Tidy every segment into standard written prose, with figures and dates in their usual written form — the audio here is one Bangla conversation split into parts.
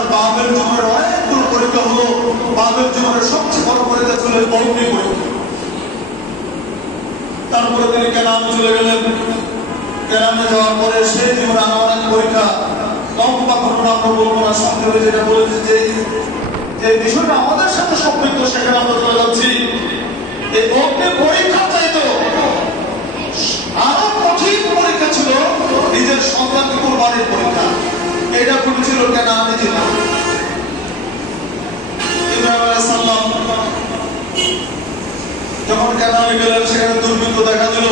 তার বাবের জীবনের অনেকগুলো পরীক্ষা হলো। বাবের জীবনের সবচেয়ে বড় পরীক্ষা ছিল অগ্নি পরীক্ষা। তারপরে তিনি কেনানে চলে গেলেন। কেনানে যাওয়ার পরে সেই জীবনে আরো অনেক পরীক্ষা। লম্বা ঘটনা আমরা বলবো না, সংক্ষেপে যেটা বলেছি যে বিষয়টা আমাদের সাথে সম্পৃক্ত, সেখানে আমরা চলে যাচ্ছি। এই অগ্নি পরীক্ষা চাইতো আরো কঠিন পরীক্ষা ছিল নিজের সন্তানকে কুরবানির পরীক্ষা। এটা ঘটেছিল কেনানে জীবন। ইব্রাহিম আলাইহিস সালাম যখন কেনানে গেলেন, সেখানে দুর্ভিক্ষ দেখা দিল।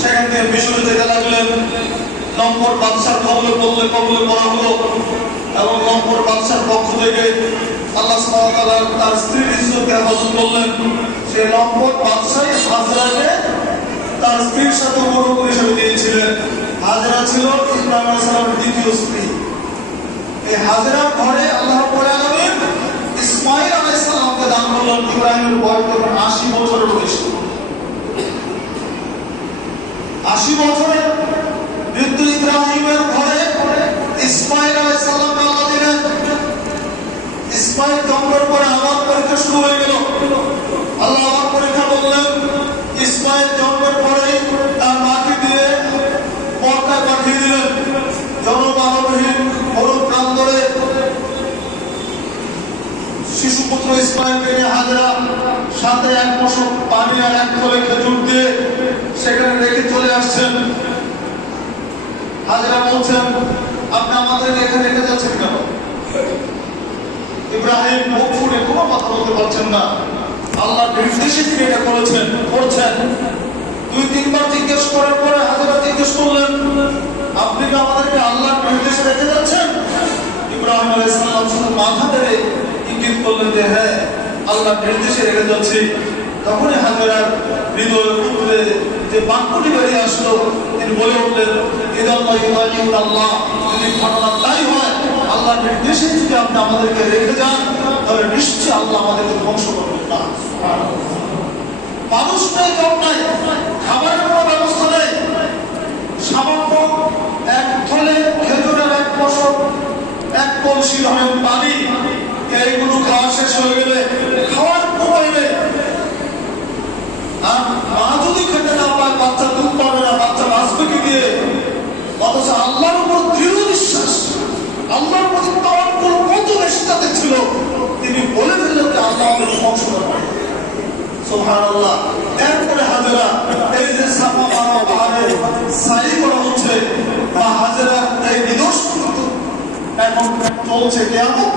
সেখান থেকে মিশরে যেতে লাগলেন। নম্বর বাদশার কবলে পড়া হলো এবং নম্বর বাদশার পক্ষ থেকে আল্লাহ সুবহানাহু ওয়া তাআলা তার স্ত্রীর ইজ্জতকে হেফাজত করলেন। সেই নম্বর বাদশাহ হাজরাকে তার স্ত্রীর সাথে অনুকূল হিসেবে দিয়েছিলেন। হাজরা ছিল ইব্রাহিম আলাইহিস সালামের দ্বিতীয় স্ত্রী। এই হাজরার ঘরে আল্লাহ রাব্বুল আলামিন ইসমাঈল আলাইহিস সালামকে দান করলেন। ইব্রাহিমের বয়স তখন ৮০ বছরের বেশি। ৮০ বছরের বৃদ্ধ ইব্রাহিমের ঘরে ইসমাঈল আলাইহিস সালামকে আল্লাহ দিলেন। ইসমাঈল জন্মের পরে আবার পরীক্ষা শুরু হয়ে গেল। আল্লাহ আবার পরীক্ষা বললেন। ইসমাঈল জন্মের পরেই তার মাকে দিয়ে মক্কায় পাঠিয়ে দিলেন। জনমানবহীন মরু প্রান্তরে শিশুপুত্র ইসমাঈলকে নিয়ে হাজরা সাথে এক মশক পানি আর এক থলে খেজুর দিয়ে সেখানে রেখে চলে আসছেন। হাজরা বলছেন, আপনি আমাদের এখানে রেখে যাচ্ছেন কেন? ইব্রাহিম মুখ ফুটে কোনো কথা বলতে পারছেন না। আল্লাহ নির্দেশে তিনি এটা করছেন। ২-৩ বার জিজ্ঞেস করার পরে হাজরা জিজ্ঞেস করলেন, আপনি কি আমাদেরকে আল্লাহর নির্দেশে রেখে যাচ্ছেন? ইব্রাহিম আলাইহিস সালাম শুধু মাথা নেড়ে ইঙ্গিত করলেন যে হ্যাঁ, আল্লাহর নির্দেশে রেখে যাচ্ছি। তখনই হাজরার হৃদয়ের উপরে যে বাক্যটি বেরিয়ে আসলো, তিনি বলে উঠলেন, আল্লাহ, যদি ঘটনা তাই হয়, আল্লাহর নির্দেশে যদি আপনি আমাদেরকে রেখে যান, তাহলে নিশ্চয়ই আল্লাহ আমাদেরকে ধ্বংস করবেন না। মানুষ নেই, জন নাই, খাবারের কোনো ব্যবস্থা নেই। সামান্য এক থলে খেজুরের এক মশক, এক কলসি ধরেন পানি, এইগুলো খাওয়া শেষ হয়ে গেলে খাওয়ার উপায় নেই। আর মা যদি খেতে না পায়, বাচ্চা দুধ পাবে না, বাচ্চা বাঁচবে কি দিয়ে? অথচ আল্লাহর উপর দৃঢ় বিশ্বাস, আল্লাহর প্রতি তাওয়াক্কুল কত বেশি তাতে ছিল, তিনি বলে দিলেন যে আল্লাহ আমাদের ধ্বংস করবে। সুবহানাল্লাহ। এরপরে হাজরা এই যে সাফা মারওয়া পাহাড়ে সাই করা হচ্ছে, বা হাজরা এই নিদর্শন এখন চলছে কিয়ামত